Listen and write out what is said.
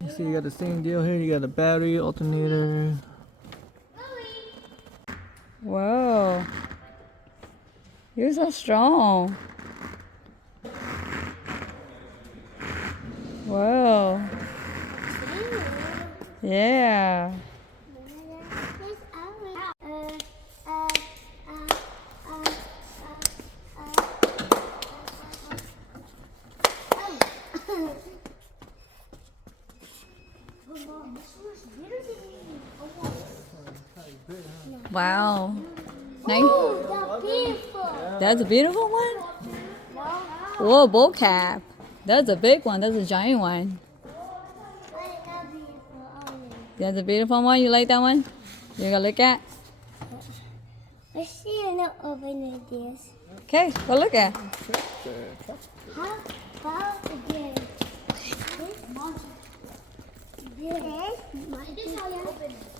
You see, you got the same deal here. You got a battery, alternator. Whoa. You're so strong. Whoa. Yeah. Wow. Nice. That's a beautiful one? Whoa, bull cap. That's a big one. That's a giant one. That's a beautiful one. You like that one? You gonna look at? Let's see and open this. Okay, go look at. How about this? This is how you open it.